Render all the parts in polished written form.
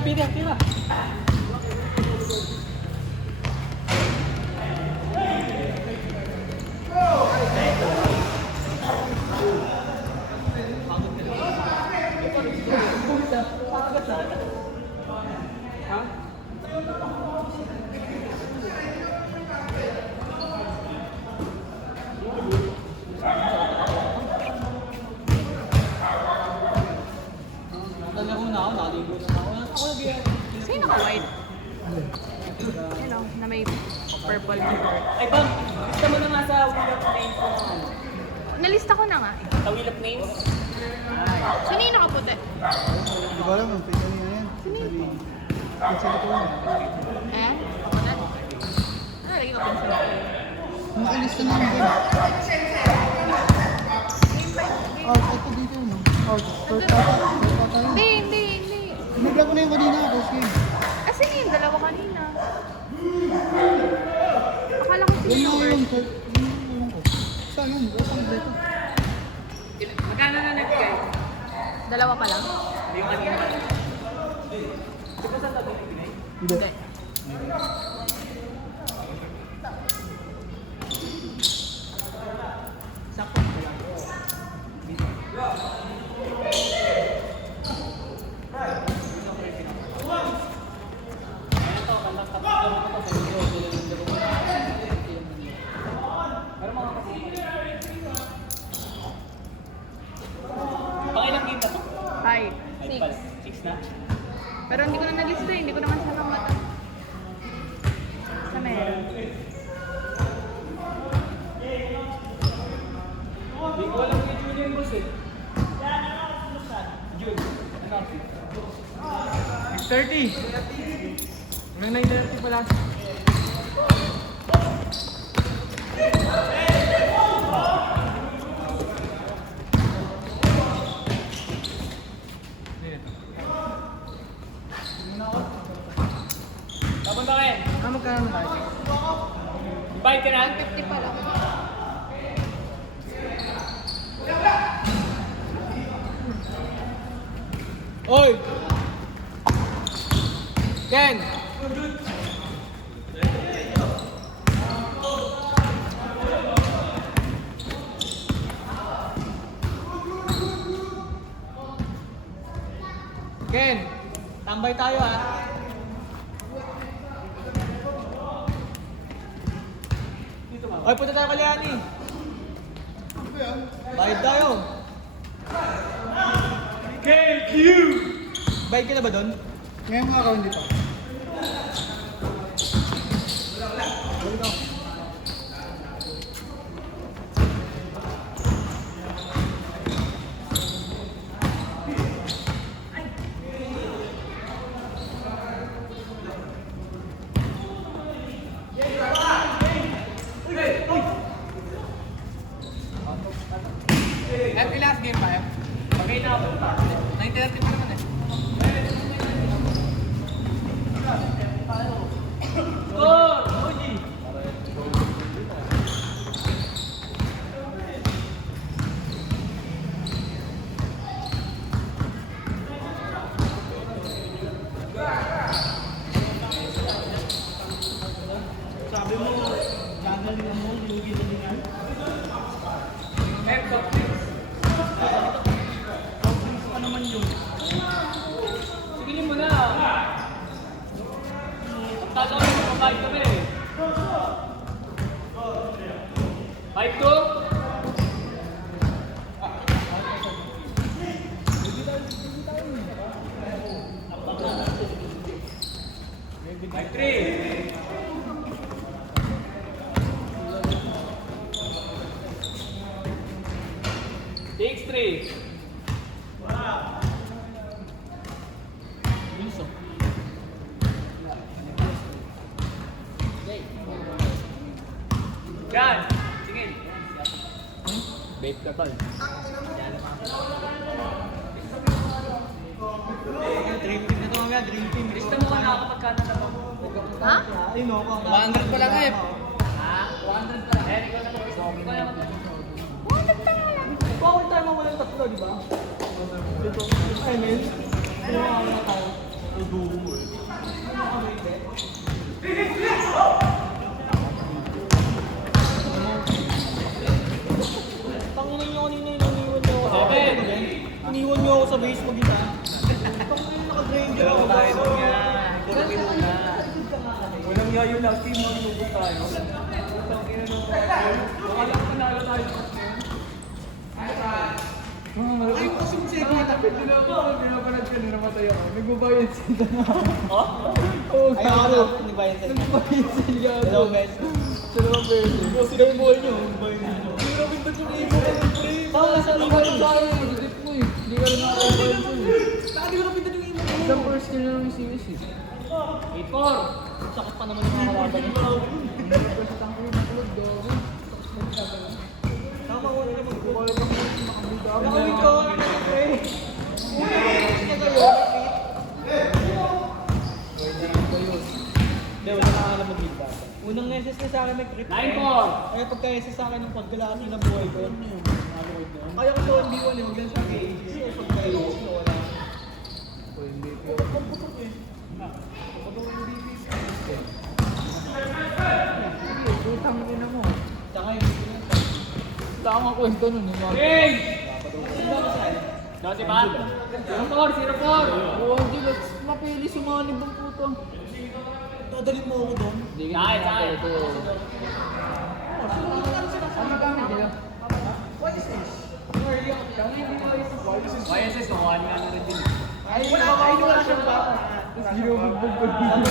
Peter, tira. Sa'yo naka-white? Hello, na may purple shirt. Ay, Bam, lista mo na nga sa Wheel of Names. Nalista ko na nga. Sa Wheel of Names? Sino yung nakaputi? Hindi ko alam, ang pwede niya yan. Sino? Sa likuran. Eh? Kapunan? Ano lagi ka pinsan ko? Nakalista na yung game. Ito dito yun. First ata yun. Hindi. Tinigla ko na yung kanina, first game. Kasi yung dalawa kanina. Akala ko Yun sino na yung yun. Yun ko. Saan yun? Saan dito? Magkano na nagbigay? Dalawa pa lang? Yung kanina. Di ba sa tabi nagbigay? Hindi. Hindi. Sakto ko lang. Pangilang game na to? Five. Ay, Six. pala. 6 na? Pero hindi ko na nalista eh. Hindi ko naman siya namata. Sa meron. Hindi ko alam kay Julian boss eh. Jun. Ano? 6:30. Hanggang 9:30 pala. Tapos ba kayo? Magkano na tayo? Bye ka na? 50 pa lang. Oy! Ken! Ken! Tambay tayo ha! Oy, punta tayo kay Liani! Bayad tayo! KQ! Bayad ka na ba doon? Ngayon mga ka, hindi pa. Happy last game pa eh. Okay na ako. 9:30 pa naman eh. Score! Oji! Sabi mo, gagaling mo, lugi na din yan. Ano naman yun? Sigilin mo na. Pagkakawin mo, 5 kami eh. 5-2? Takes 3. Wilson. Gan! Sige. Babe ka tol. Dream team na to mga dream team. Lista mo ka nakakapagkana na ba? Ha? Ay, no, 100 pa lang eh. Ha? 100 pa lang. Eh, ikaw na po. Ikaw na po. Bawal tayo mawalan tatlo, di ba? Dito. Ay, men. Ano na tayo? dugo eh. Tanginan nyo kanina yung iniwan nyo ako. Iniwan nyo ako sa base mag-isa. Tanginan naka-granger ako. Tayo nun nga. Kurapin mo na. Walang yayo lang. Team mag-inugot tayo. Akala ko panalo tayo. Ay, pasok siya. Hindi na pala siya. Niramatay ako. Nagbabayad sila. Oo, Ay, ako na. Nagbayad sa'yo. nagbabayad sila. Dalawang beses. Dalawang beses. Sila yung buhay nyo. Buhay nyo. Pero pinto yung imo ka ng pre. Tama na sa Hindi ka lang tayo. Magigit mo eh. Hindi ka lang nakakabayad ko eh. Hindi ko na pinta yung imo. Isang first kill na lang yung series eh. 8-4. Sakit pa naman yung mga kalaban nyo. Tama ko na naman. Nakawin ko. Pre. Hindi, wala na alam mag-hit. Unang neses niya sa akin nag-trip. 9-4! Kaya pagka-neses sa akin ng pagkalaki ng buhay ko, kaya ko 1v1 eh, magdan sa akin. Kasi pagka-neses ko, wala. Putang ina mo. Tsaka yung pinata. Wala akong kwento nun eh. Hey! Dati ba? 0-4! Oo, hindi. Let's mapili sumanib ang puto. Dadalhin mo ako doon. Hindi ka na ito. Ano kami dito? YSS, kukuha niya na rin din. Wala siyang bata. Ginubugbog ko dito.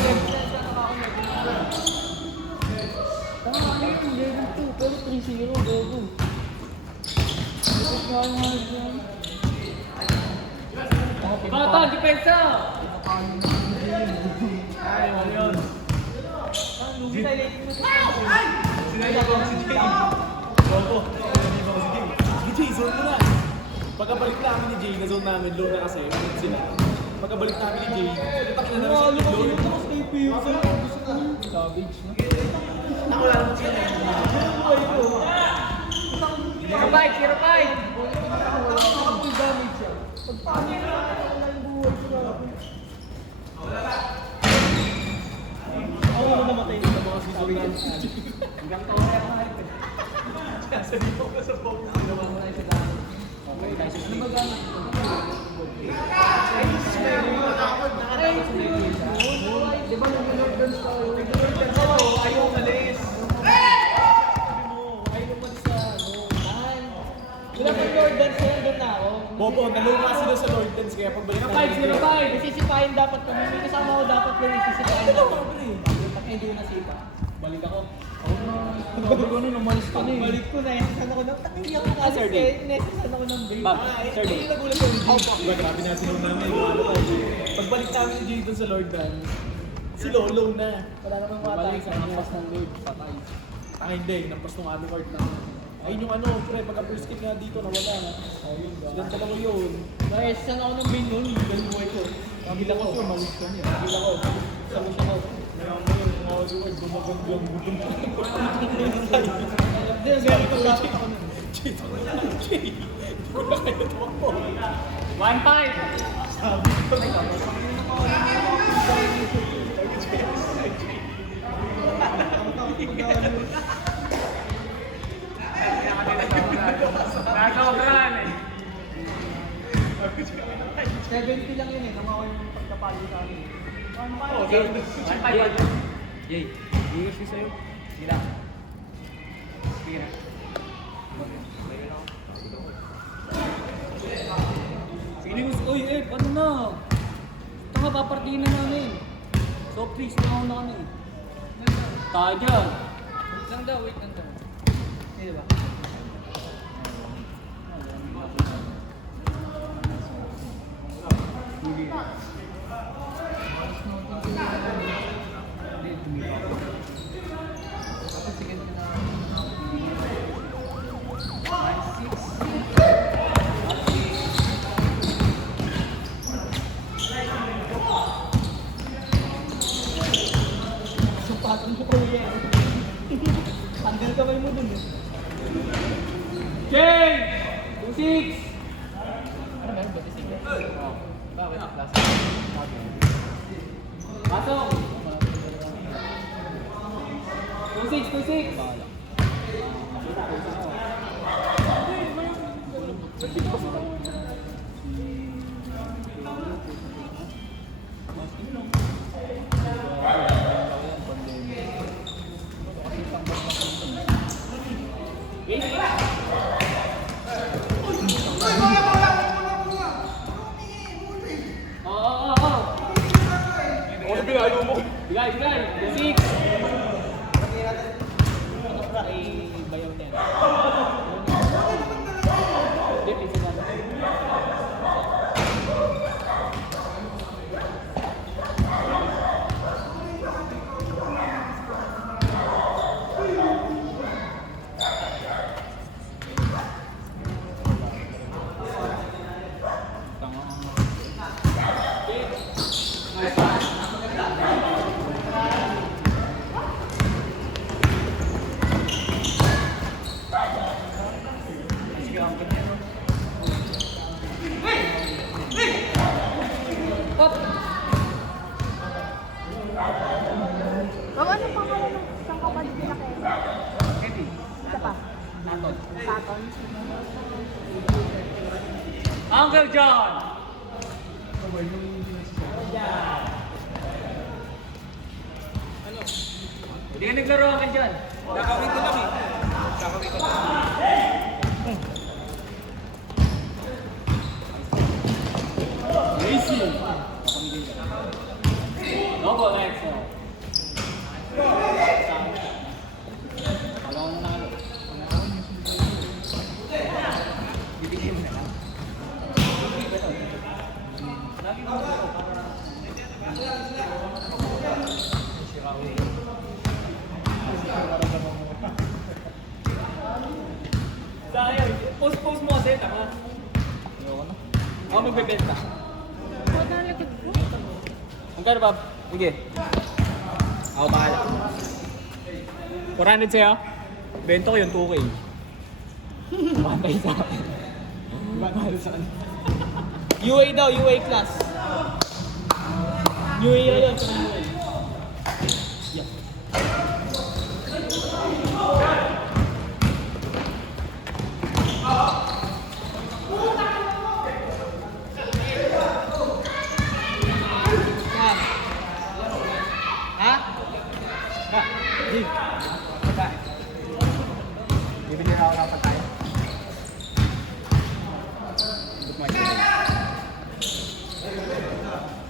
Tama kami yung level 2 pero 3-0 gogo. Bata, depensa! Ay, wala yun. Ang lugi tayo. Sinaya ko si Jay. Gogo. Hindi ba ko si Jay? Si Jay, zone mo na. Pagkabalik namin ni Jay, na-zone namin, low na kasi. Sila. Pagkabalik namin ni Jay, takin na namin Ano siya kasi low. yung tapos kay Pio sa'yo. Savage, no? Wala naman siya. Zero five! Full damage siya. Pagpaano na ang buhay sila. Ako naman namatay sa mga sisawin. Hanggang taon na yung hype. Kasi dito ka sa focus. Ginawa mo na yung sila. Okay, guys. Ano ba gamit? Di ba nag-Lord Dance tayo? Ayaw umalis. Sabi mo, ayaw naman sa wala pang Lord Dance kaya doon na ako. Bobo, nalunga sila sa Lord Dance kaya pagbalik namin. Isisipahin dapat kami. May kasama ko dapat lang isisipahin. Pag hindi ko nasipa, balik ako. Sabi ko nun, umalis ka na eh. Balik ko na, nesasan ako ng taking ako kasi Sir Dave. nesasan ako ng break. Bob, Sir Dave. Hindi nagulat ako. Diba, grabe na sinunod namin. Ano tayo? Pagbalik namin ni Jay dun sa Lord Dance, si Lolo na. Wala namang mata. Balik sa nampas ng Lord, patay. Ang hindi, nampas ng aming heart na. Ayun yung ano, pre, pagka first kick nga dito, nawala na. Ayun, silang dalawa yun. Nesasan ako ng main noon, ganun buhay ko. Kabila ko, mawis ka niya. Kabila ko, sa mo siya ko. Kaya mo yun, mga Lord, gumagandang budong. Hindi, ganun ko dapat ako nun. Jay, Jay, wala kayo tumakbo. 1-5! Sabi ko, Nasobran eh. 70 lang yun eh, namawa yung pagkapalo sa amin. oh, sabi ko, 1-5. Jay, hindi kasi sa'yo. Sige lang. Sige na. Sige na gusto, uy, ano na? Tanga, papartiin na namin. So please, tumaw na kami. Tayo dyan. Wait lang daw. Hindi ba? Sumpatan mo ko yan. Tanggal kamay mo dun eh. Jay! 2-6! Ano ba yun? 26? Bakit? Last 2-6. Oo. Ano pinayo mo? Bigay. 2-6. Ay, bayaw niya. Hindi, pizza na. Hop! Bang, ano pangalan ng isang kapatid nila kayo? Isa pa? Taton. Uncle John! Hindi ka naglaro Uncle John. Kakawin ko lang eh. Easy! Lobo, next. Wala ko nanalo. Bibigyan mo na lang. Lagi mo laro. Sayang, post mo kasi, tama. Ayoko na. Ako magbebenta. Huwag na likod ko. Magkano ba? Sige. Ako bahala. 400 sa'yo? Bento ko yung 2K. Bantay sa akin. Mahal sa kanya. UA daw, UA class. UA yun, sa UA. Ha? Di. Bibili na ako ng pagkain.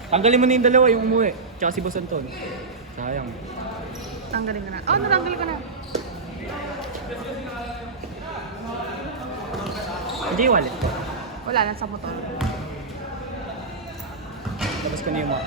Tanggalin mo na yung dalawa, yung umuwi. Tsaka si Boss Anton. Sayang. Tanggalin ko na. Oh, natanggal ko na. Hindi yung wallet ko. Wala na sa motor. Tapos ko na yung mga.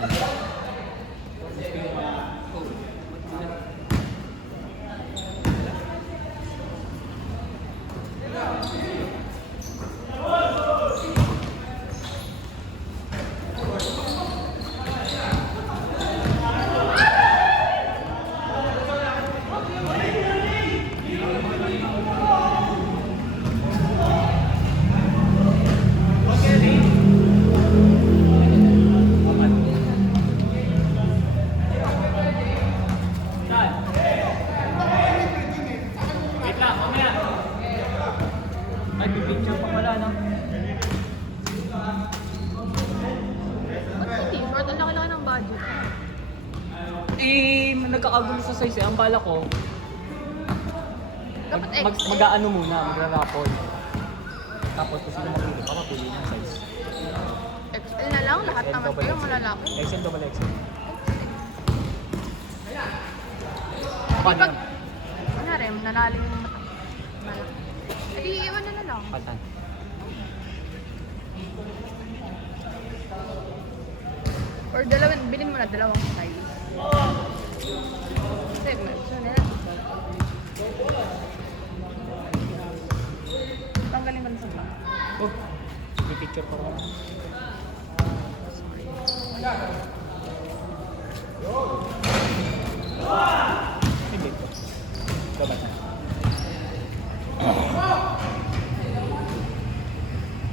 Wait lang, mamaya. Ay, picture pa pala, no? Ba't may t-shirt? Ang laki-laki ng budget. Eh, nagkakagulo sa size eh. Ang bala ko, Dapat XL. mag-aano muna, magra-raffle. Tapos kung sino mapili ka, mapili ng size. XL na lang. Lahat naman kayo malalaki. XL, double XL. Paano Pag, yan? ano rin, nalalim yung mata. Malaki. Eh, di iwan na lang. Paltan. Or bilhin mo na dalawang size. Segment. So, na yan. Tanggalin ko na sa pa. Oh, may picture pa rin. Hindi ko. Babat na.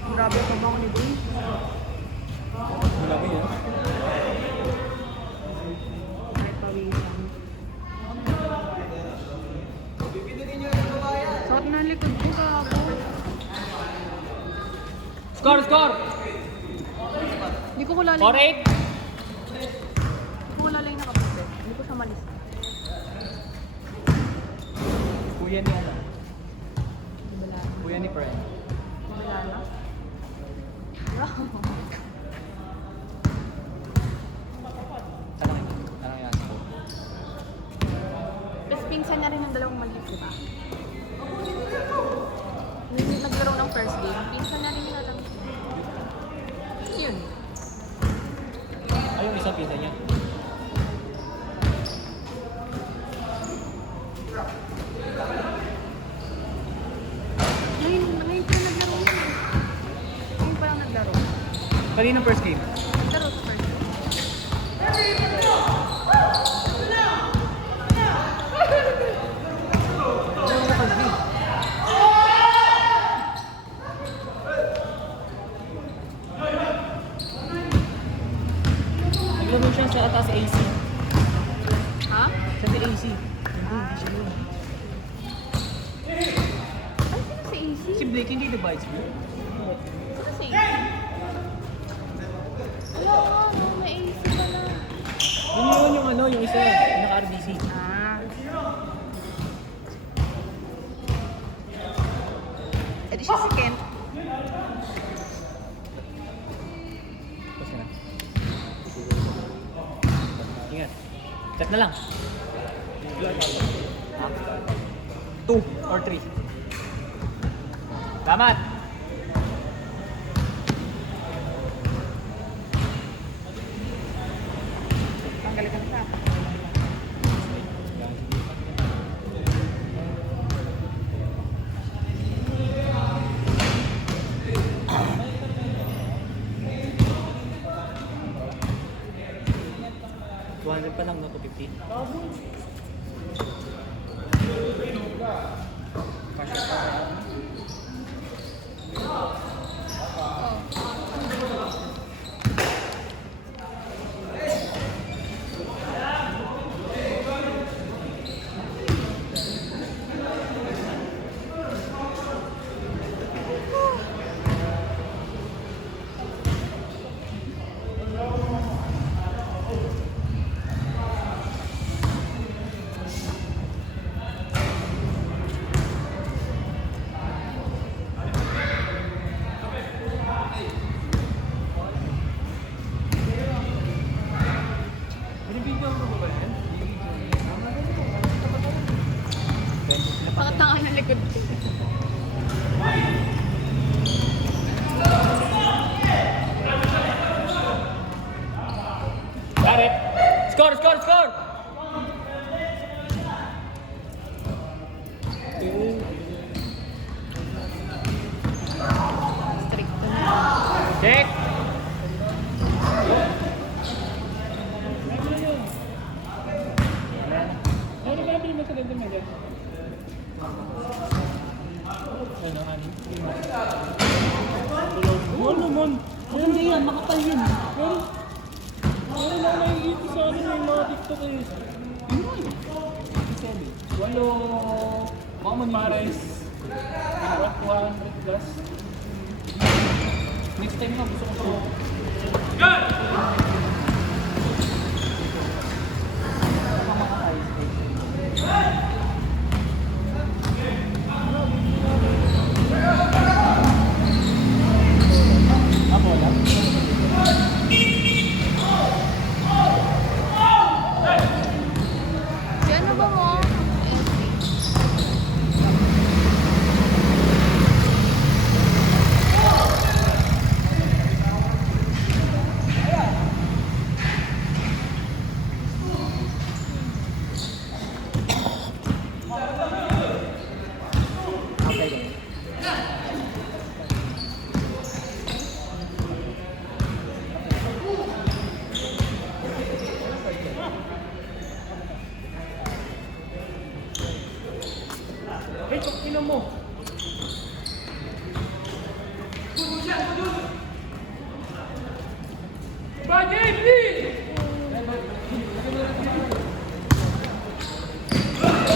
Grabe pa ba ako ni Boy? Wala mo yan. Kahit pawisan. likod ko gago. Score, score! Hindi ko kulala. 4-8? Hindi ko kulala yung nakapagod. Hindi ko siya malis. Kuya ni ano? Wala. Kuya ni Fred. Wala na. Ano yan? Tapos pinsan na rin ng dalawang maliit, di ba? Nung naglaro ng first game, pinsan na rin yung alam. Yun. Ay, yung isang pizza niya. Ngayon pa lang naglaro yun. Ngayon pa lang naglaro. Kanina first game? Naglaro sa first game. Naglaro siya sa atas AC. Ha? Sa AC. Ah. Ay, sino si AC? Si Blake hindi divides mo. Sino si AC? Wala nga, no, may AC pala. Yun yung ano, yung isa, yung naka-RBC. Ah. Edi siya si Kent. Tapos na. Ingat. Check na lang. 2 or 3. Salamat! Panggalingan ka. $200 pa lang, no? 250. Pakatanga ng likod ko. Got it! Score, score, score! Strict na. Check! Ano ba nabili mo sa London Media? Ano, ano? Ano naman? Maganda yan, makapal yun. Meron ako nakikita sa ano yung mga TikTok eh. Walo, common pares. 100 plus. Next time na, gusto ko to. Si ano ba mo? Hey, ina mo.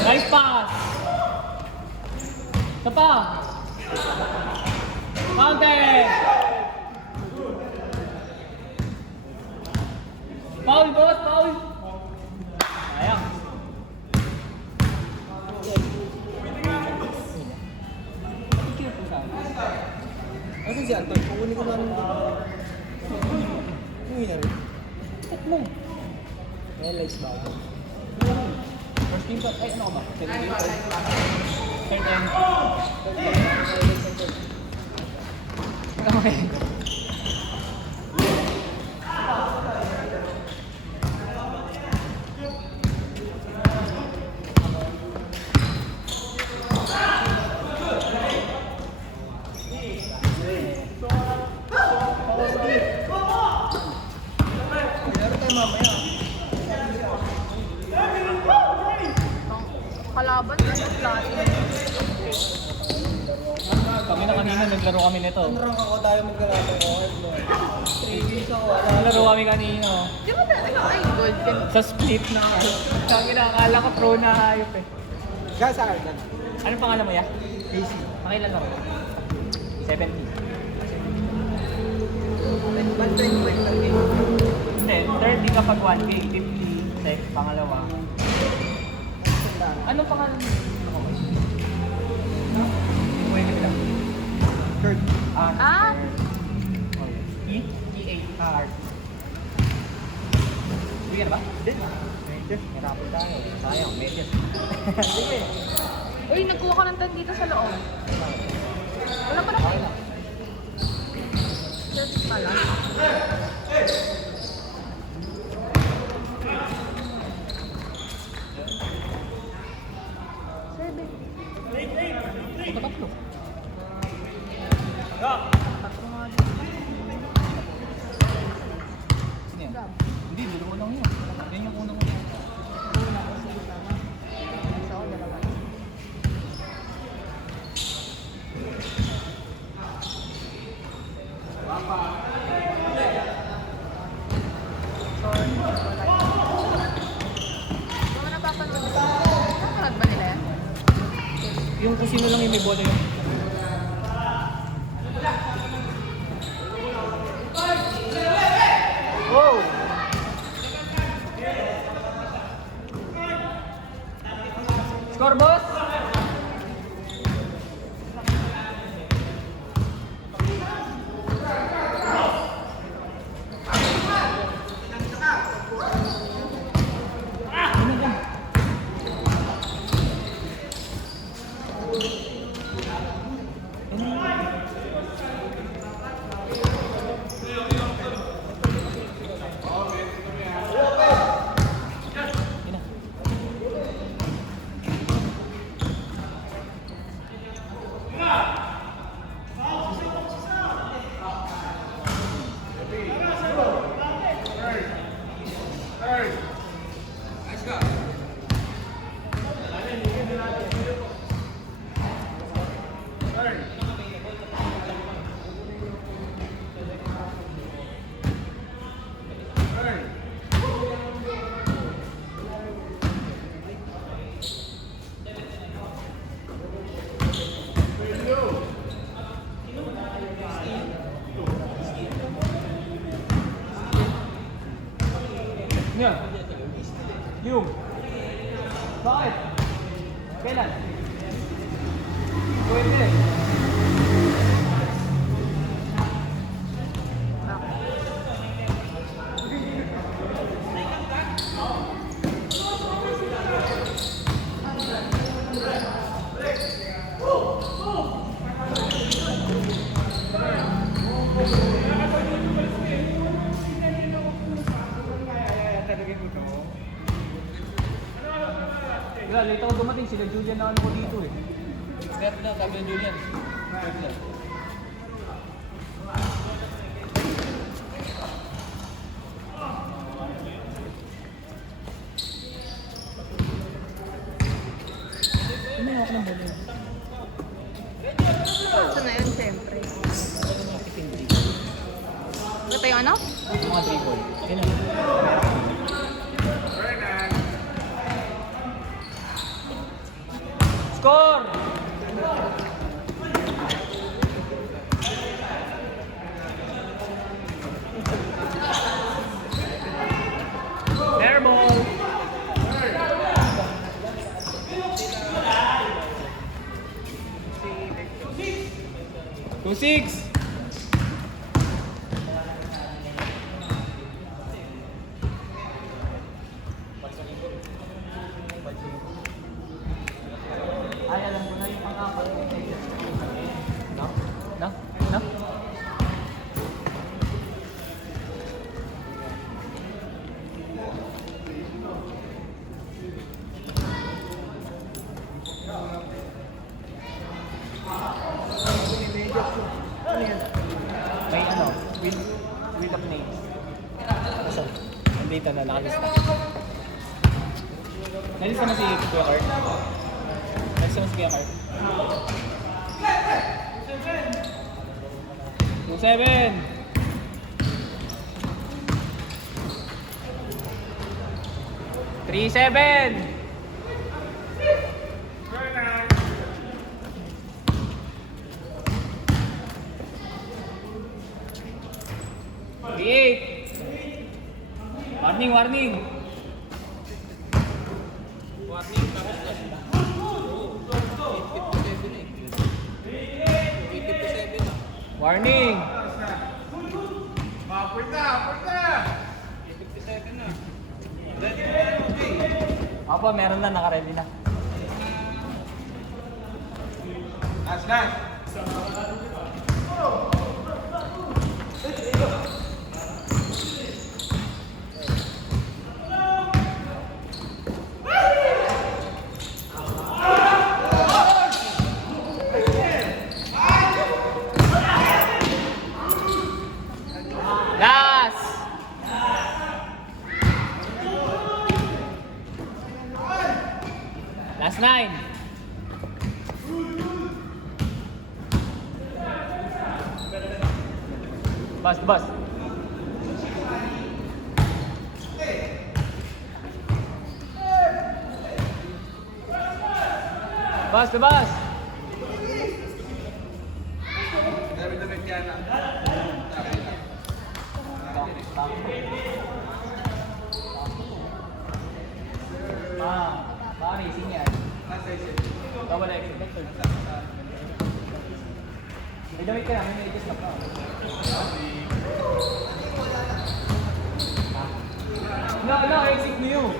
Nice pass! Isa pa! Counter! Foul, boss! Foul! Sayang. Asan si Anton? Kukunin ko namin. Uwi na rin. Cut mo. Lights ba ako? First team shot. Ay, ano ka ba? Second team shot. Third end. Okay. Meron tayo mamaya. Kalaban na sa klase. Kami na kanina, naglaro kami nito. Ang rank ako tayo magkalapang ko. 3 games ako. Naglaro kami kanina. Di ba talaga ay gold ka? Sa split na ako. Kami na, akala ko pro na hayop eh. Guys, sa akin. Anong pangalan mo ya? AC. Pakailan ako? 70. 120 Hindi, 30 kapag 1K, 50, sec, pangalawa. Anong pangalan mo? Pwede ka lang. Kurt. Ah? E? E-A-R. Sige na ba? Hindi. Hirapin tayo. Sayang, medyas. Sige. Uy, nagkuha ka ng tan dito sa loob. Wala pa na kayo. Just pala. Seven. Tatlo. Tatlo nga din. Sino yan? Gab. Hindi, dalawa lang yun. Yan yung unang una. Una ko sige tama. Isa ko dalawa. Sorry, wala. Mga napapanood. Napapanood ba nila yan? Yung kung sino lang yung may bola yun. Oh! Score, boss! Yan. Yung. Bakit? Kailan? Pwede. Wala, late ako dumating. Sila Julian na ano ko dito eh. Step na, sabi ng Julian. Step na. Ano yung ako ng bola yun? Ito na yun, siyempre. Ito yung ano? Mga dribble. Yan na. Score! 2-6. Ay, alam ko na yung pang-apat. No? No? No? May ano, wheel of names. Asan? Nandito na, nakalista. Nalista mo si Kuya Kurt? Nalista mo si Kuya Kurt? 2-7! 3-7! 3-8! Warning, warning! Warning! Opo, meron na, naka-ready na. Last! Last 9. Bus, bus. Bus, the bus. Racing yan. Double exit. May damit ka namin, may stop na. No, exit mo yun.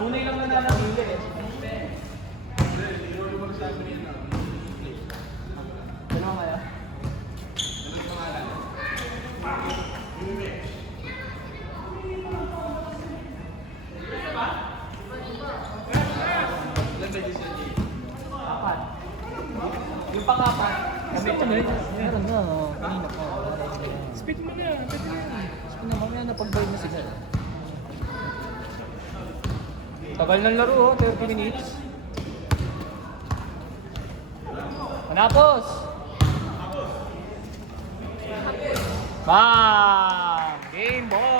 Tunay lang na nanahuli eh. Ano kaya? Apat. Yung pang-apat. Meron na. Kanina pa. Speed mo na. Speed na. Mamaya napag-buy na sila. Tagal ng laro, 30 minutes. Manapos! Bam! Game ball!